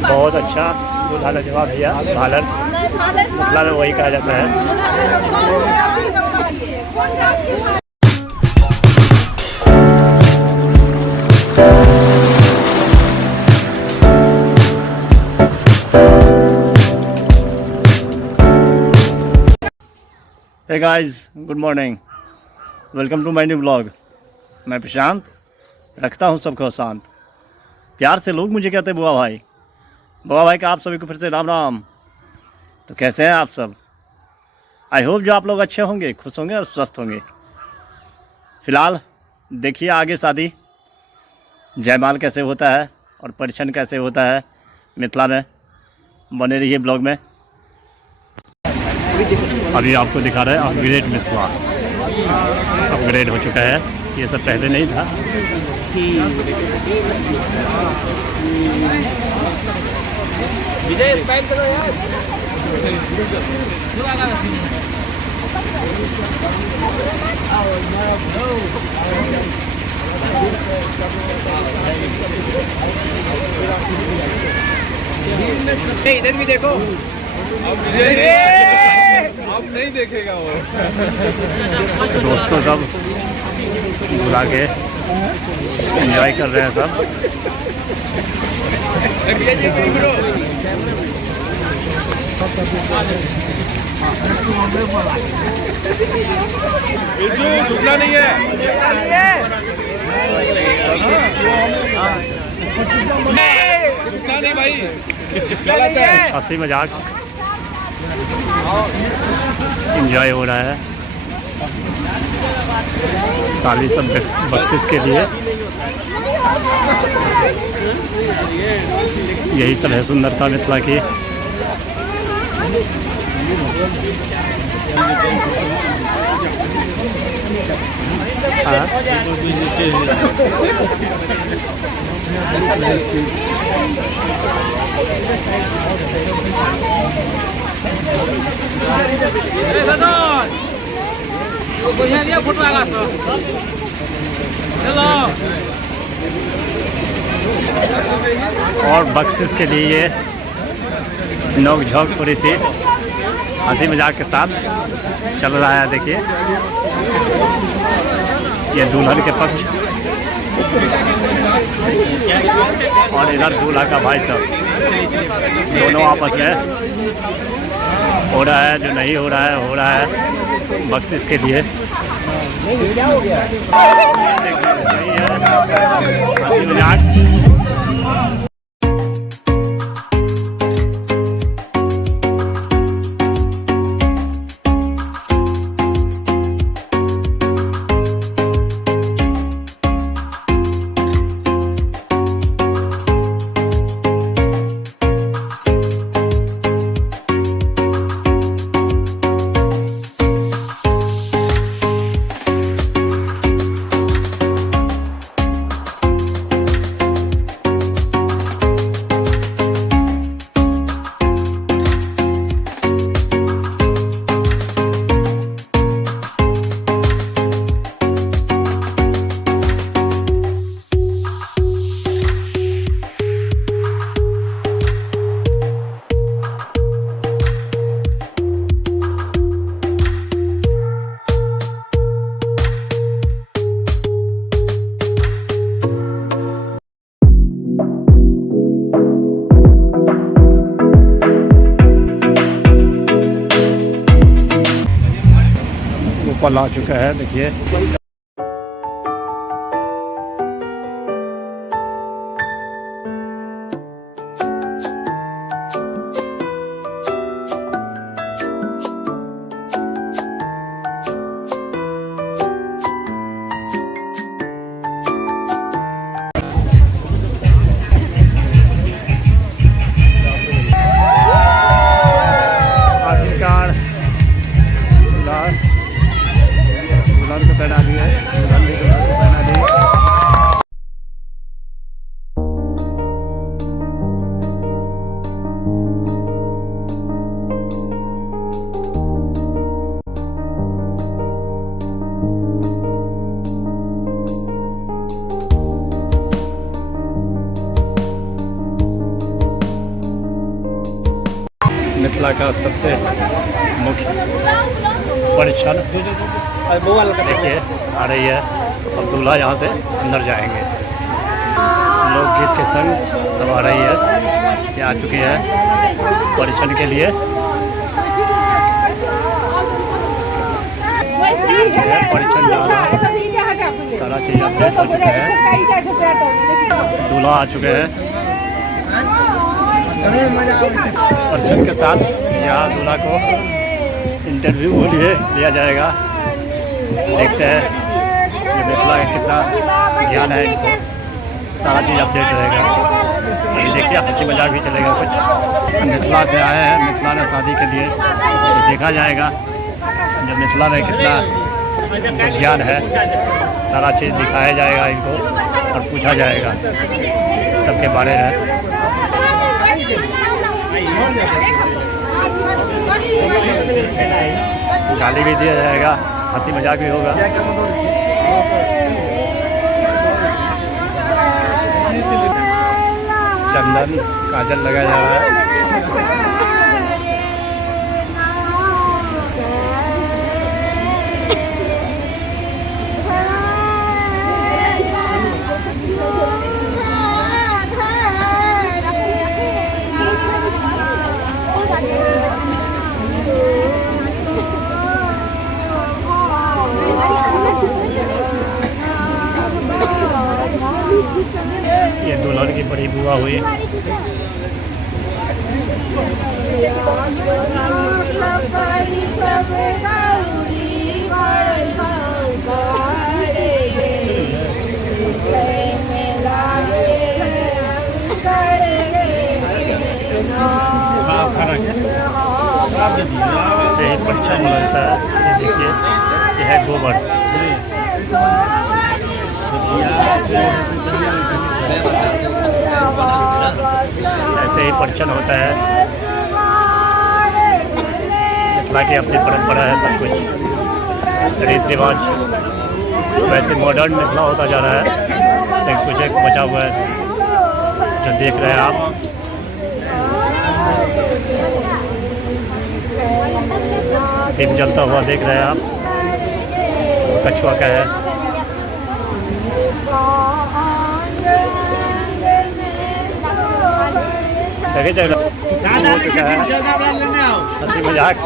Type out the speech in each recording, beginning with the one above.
बहुत अच्छा दूल्हा लाजवाब भैया। भालर मतलब में वही कहा जाता है। Hey guys, good morning, welcome to my new blog. मैं प्रशांत, रखता हूँ सबको शांत। प्यार से लोग मुझे कहते हैं बुआ भाई। बुआ भाई का आप सभी को फिर से राम राम। तो कैसे हैं आप सब? आई होप जो आप लोग अच्छे होंगे, खुश होंगे और स्वस्थ होंगे। फ़िलहाल देखिए आगे शादी जयमाल कैसे होता है और परिछन कैसे होता है मिथिला में। बने रहिए ब्लॉग में। अभी आपको दिखा रहे हैं अपग्रेड मिथिला। अपग्रेड हो चुका है, ये सब पहले नहीं था। विजय स्माइल करो यार। इधर भी देखो। अब नहीं देखेगा वो। दोस्तों सब बुला के एंजॉय कर रहे हैं सब। झुकना नहीं है। झुकना नहीं भाई, गलत है। हंसी मजाक एंजॉय हो रहा है। साली सब बख्शिश के लिए। यही सब है सुंदरता मिथिला की। और बख्शिश के लिए ये नोक झोंक थोड़ी सी हंसी मजाक के साथ चल रहा है। देखिए ये दुल्हन के पक्ष और इधर दूल्हा का भाई साहब, दोनों आपस में हो रहा है। जो नहीं हो रहा है बख्शिश के लिए। हंसी मजाक। ऊपर आ चुका है, देखिए। दूल्हा का सबसे मुख्य परीक्षण देखिए आ रही है। अब दूल्हा यहाँ से अंदर जाएंगे। लोकगीत के संग सब आ रही है, ये आ चुकी है परीक्षण के लिए। परीक्षण सारा चीज अपडेट हो चुका है। दूल्हा आ चुके हैं परीक्षण के साथ। यहाँ दूल्हा को इंटरव्यू के लिए दिया जाएगा। देखते हैं मिथिला का कितना ज्ञान है इनको, सारा चीज़ अपडेट रहेगा। अभी देखिए हंसी मजाक भी चलेगा कुछ। मिथिला से आए हैं, मिथिला में शादी के लिए, तो देखा जाएगा जब मिथिला में कितना ज्ञान है, सारा चीज़ दिखाया जाएगा इनको और पूछा जाएगा सबके बारे में। गाली भी दिया जाएगा, हंसी मजाक भी होगा। चंदन काजल लगाया जा रहा है। ये दुल्हन की बड़ी बुआ हुई। ऐसे ही परीक्षण मिलता है। ये देखिए ये है गोबर। ऐसे ही परीक्षण होता है। मिथिला की अपनी परंपरा है, सब कुछ रीति रिवाज। वैसे मॉडर्न मिथिला होता जा रहा है, लेकिन कुछ एक बचा हुआ है जो देख रहे हैं आप। दीप जलता हुआ देख रहे हैं आप, कछुआ का है। देखिए हो चुका है हंसी मजाक।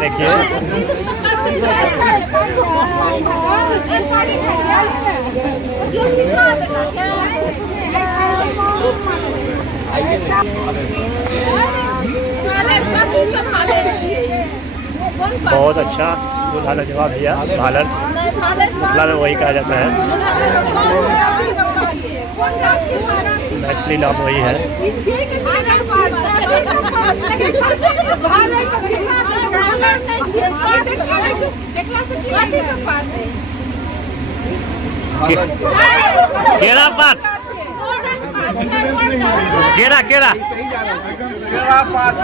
देखिए बहुत अच्छा दूल्हा ने जवाब दिया। भालर मिथिला में वही कहा जाता है, मैथिली नाम वही है। केरा पात, केरा केरा पात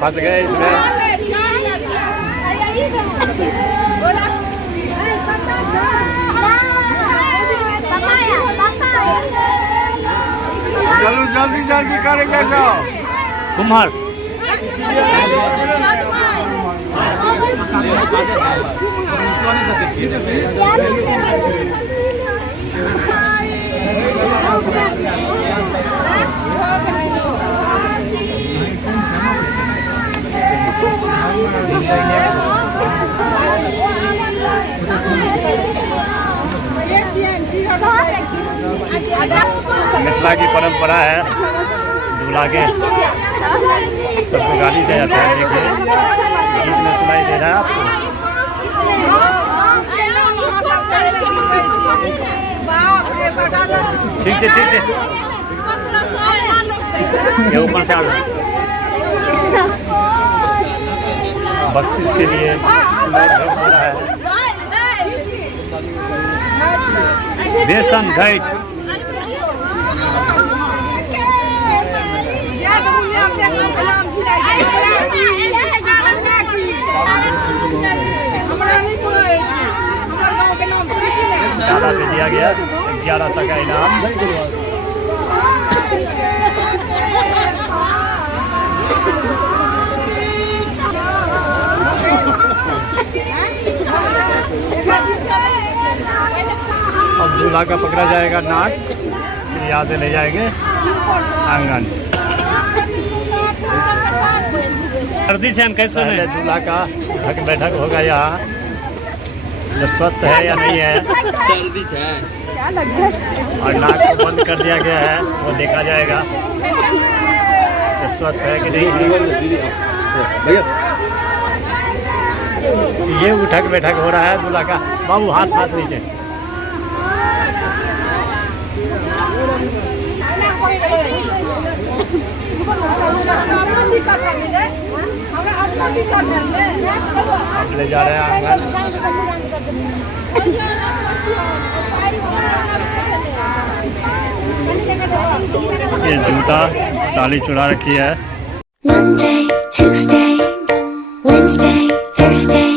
फंस गए इसमें। चलो जल्दी जल्दी करेंगे जाओ कुम्हार। मिथिला की परंपरा है, दूल्हा के सबको गाली दिया जाता है। देखिए गीत में सुनाई दे रहा है आपको। ठीक है ठीक है, ये ऊपर से आ रहा है। बख्शिश के लिए लोग हो रहा है। बेसन घाट ज़्यादा पे दिया गया 1100 का इनाम। अब दूल्हा का पकड़ा जाएगा नाक, फिर यहाँ से ले जाएंगे आंगन। सर्दी से हम कैसे पहले दूल्हा का उठक बैठक होगा यहाँ, जो स्वस्थ है या नहीं है, सर्दी है और नाक को बंद कर दिया गया है, वो देखा जाएगा कि स्वस्थ है कि नहीं है। ये उठक बैठक हो रहा है दूल्हा का। बाबू हाथ हाथ नीचे। अब ले जा रहे हैं आंगन। ये जूता साली चुरा रखी है। Monday, Tuesday, Wednesday, Thursday.